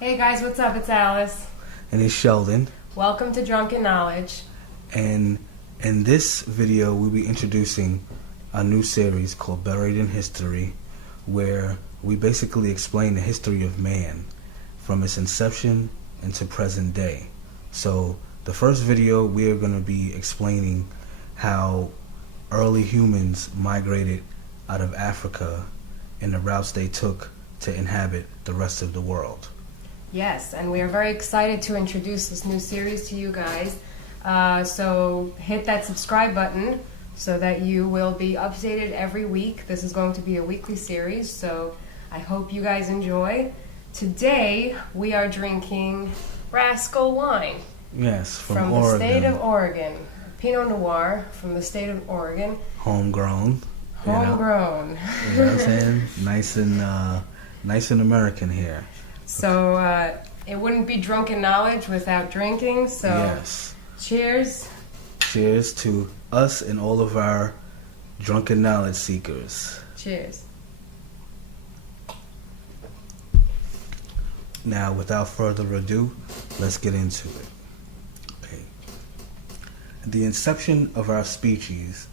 Hey guys, what's up? It's Alice. And it's Sheldon. Welcome to Drunken Knowledge. And in this video, we'll be introducing a new series called Buried in History, where we basically explain the history of man from its inception into present day. So the first video, we are going to be explaining how early humans migrated out of Africa and the routes they took to inhabit the rest of the world. Yes, and we are very excited to introduce this new series to you guys. So hit that subscribe button so that you will be updated every week. This is going to be a weekly series, so I hope you guys enjoy. Today we are drinking Rascal wine. Yes, from the Oregon. State of Oregon. Pinot Noir from the state of Oregon. Homegrown. Homegrown. You know what I'm saying? Nice and American here. So it wouldn't be Drunken Knowledge without drinking, so yes. Cheers. Cheers to us and all of our Drunken Knowledge seekers. Cheers. Now, without further ado, let's get into it. Okay. The inception of our species,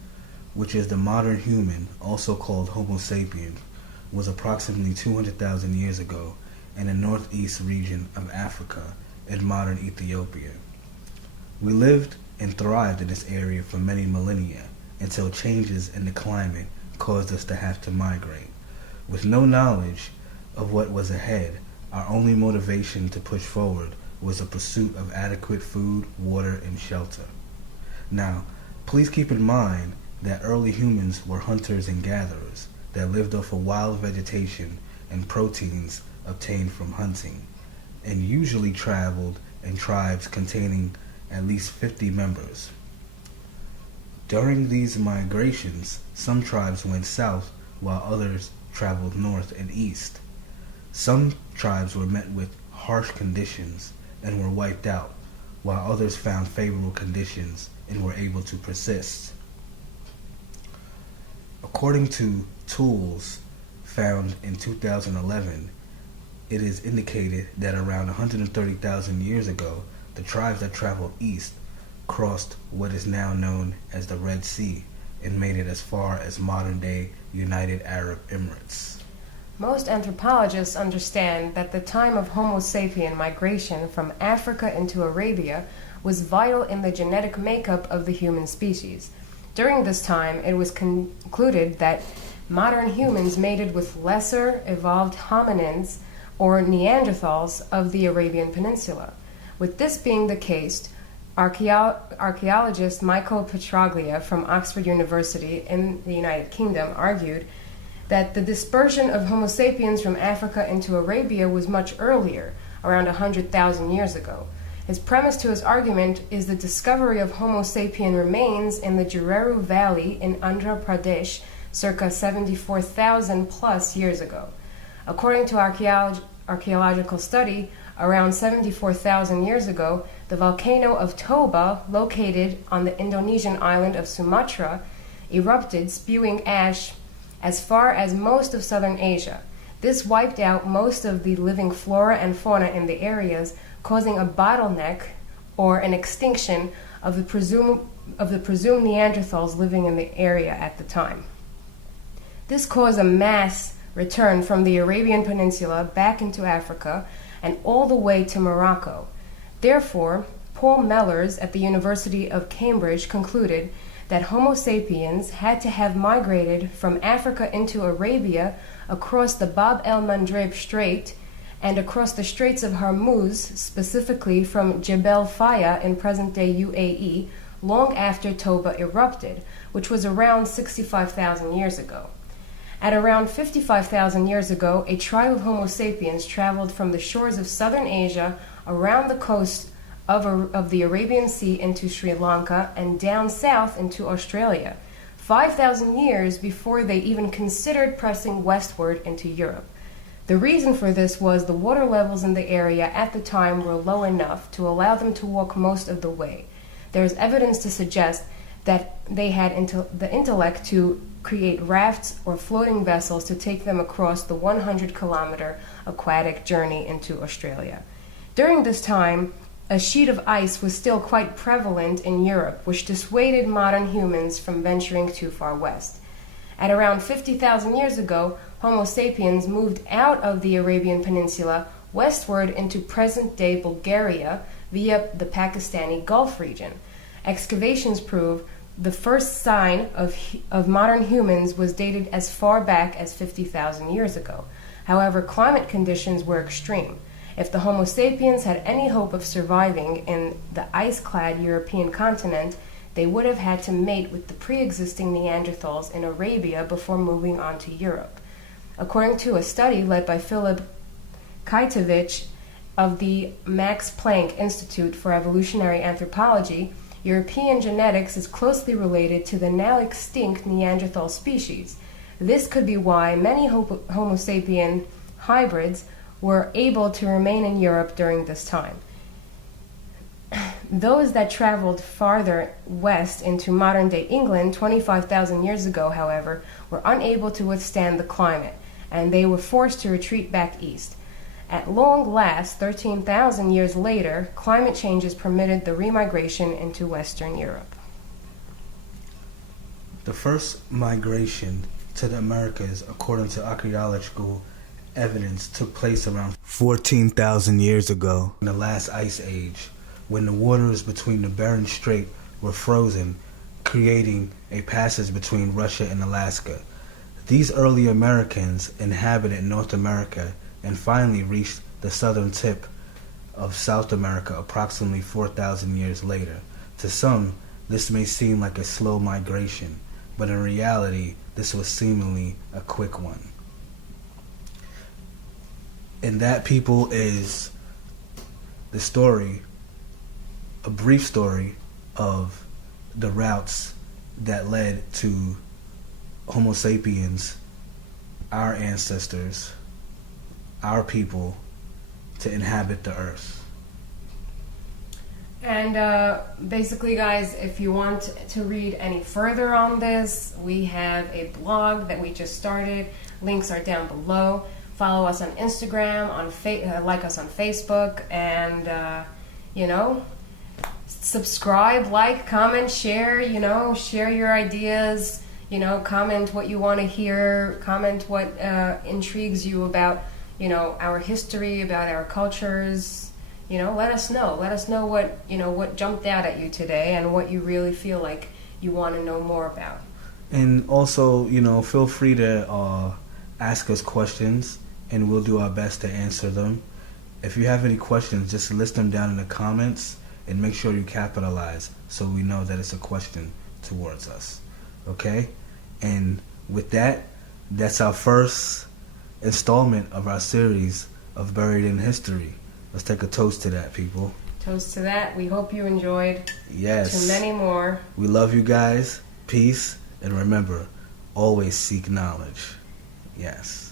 which is the modern human, also called Homo sapien, was approximately 200,000 years ago in the northeast region of Africa in modern Ethiopia. We lived and thrived in this area for many millennia until changes in the climate caused us to have to migrate. With no knowledge of what was ahead, our only motivation to push forward was the pursuit of adequate food, water, and shelter. Now, please keep in mind that early humans were hunters and gatherers that lived off of wild vegetation and proteins obtained from hunting, and usually traveled in tribes containing at least 50 members. During these migrations, some tribes went south while others traveled north and east. Some tribes were met with harsh conditions and were wiped out, while others found favorable conditions and were able to persist. According to tools found in 2011, it is indicated that around 130,000 years ago, the tribes that traveled east crossed what is now known as the Red Sea and made it as far as modern-day United Arab Emirates. Most anthropologists understand that the time of Homo sapien migration from Africa into Arabia was vital in the genetic makeup of the human species. During this time, it was concluded that modern humans mated with lesser evolved hominins or Neanderthals of the Arabian Peninsula. With this being the case, archaeologist Michael Petraglia from Oxford University in the United Kingdom argued that the dispersion of Homo sapiens from Africa into Arabia was much earlier, around 100,000 years ago. His premise to his argument is the discovery of Homo sapien remains in the Jureru Valley in Andhra Pradesh circa 74,000 plus years ago. According to archaeological study, around 74,000 years ago, the volcano of Toba, located on the Indonesian island of Sumatra, erupted, spewing ash as far as most of southern Asia. This wiped out most of the living flora and fauna in the areas, causing a bottleneck or an extinction of the presumed Neanderthals living in the area at the time. This caused a mass return from the Arabian Peninsula back into Africa and all the way to Morocco. Therefore, Paul Mellers at the University of Cambridge concluded that Homo sapiens had to have migrated from Africa into Arabia across the Bab el-Mandeb Strait and across the Straits of Hormuz, specifically from Jebel Faya in present-day UAE, long after Toba erupted, which was around 65,000 years ago. At around 55,000 years ago, a tribe of Homo sapiens traveled from the shores of southern Asia around the coast of the Arabian Sea into Sri Lanka and down south into Australia, 5,000 years before they even considered pressing westward into Europe. The reason for this was the water levels in the area at the time were low enough to allow them to walk most of the way. There is evidence to suggest that they had the intellect to create rafts or floating vessels to take them across the 100-kilometer aquatic journey into Australia. During this time, a sheet of ice was still quite prevalent in Europe, which dissuaded modern humans from venturing too far west. At around 50,000 years ago, Homo sapiens moved out of the Arabian Peninsula westward into present-day Bulgaria via the Pakistani Gulf region. Excavations prove the first sign of modern humans was dated as far back as 50,000 years ago. However, climate conditions were extreme. If the Homo sapiens had any hope of surviving in the ice-clad European continent, they would have had to mate with the pre-existing Neanderthals in Arabia before moving on to Europe. According to a study led by Philip Kaitovich of the Max Planck Institute for Evolutionary Anthropology, European genetics is closely related to the now extinct Neanderthal species. This could be why many Homo sapien hybrids were able to remain in Europe during this time. Those that traveled farther west into modern-day England 25,000 years ago, however, were unable to withstand the climate, and they were forced to retreat back east. At long last, 13,000 years later, climate changes permitted the remigration into Western Europe. The first migration to the Americas, according to archaeological evidence, took place around 14,000 years ago in the last ice age, when the waters between the Bering Strait were frozen, creating a passage between Russia and Alaska. These early Americans inhabited North America and finally reached the southern tip of South America approximately 4,000 years later. To some, this may seem like a slow migration, but in reality, this was seemingly a quick one. And that, people, is the story, a brief story of the routes that led to Homo sapiens, our ancestors, our people, to inhabit the earth. And basically, guys, if you want to read any further on this, we have a blog that we just started. Links are down below. Follow us on Instagram, like us on Facebook, and subscribe, like, comment, share. Share your ideas. Comment what you want to hear. Comment what intrigues you about our history, about our cultures. Let us know. Let us know what jumped out at you today and what you really feel like you want to know more about. And also, feel free to ask us questions, and we'll do our best to answer them. If you have any questions, just list them down in the comments and make sure you capitalize so we know that it's a question towards us. Okay? And with that, that's our first installment of our series of Buried in History. Let's take a toast to that, people. Toast to that. We hope you enjoyed. Yes. To many more. We love you guys. Peace. And remember, always seek knowledge. Yes.